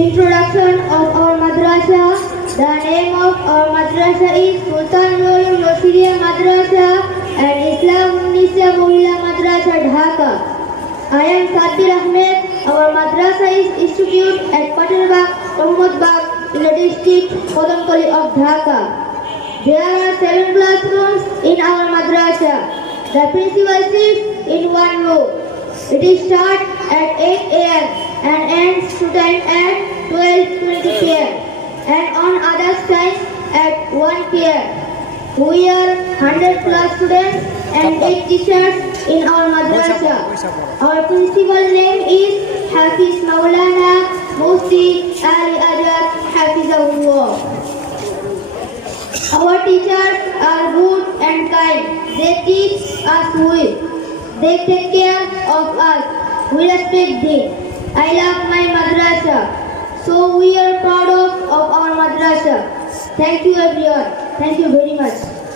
Introduction of our madrasa. The name of our madrasa is Sultan Nurul Rashidiyya Madrasa and Islam Unnisa Mohila Madrasa Dhaka. I am Sabir Ahmed. Our madrasa is institute at Patalbagh, Mohammadbagh in the district Kodankali of Dhaka. There are seven classrooms in our madrasa. The principal sits in one row. It is start at 8 a.m. and ends student at 12:20 p.m. and on other time at 1 p.m. We are 100 plus students and 8 teachers in our madrasa. Our principal name is Hafiz Maulana Mufti Ali Azhar Hafizahullah. Our teachers are good and kind. They teach us well. They take care of us. We respect them. I love my madrasa. So we are proud of, of our madrasa. Thank you everyone. Thank you very much.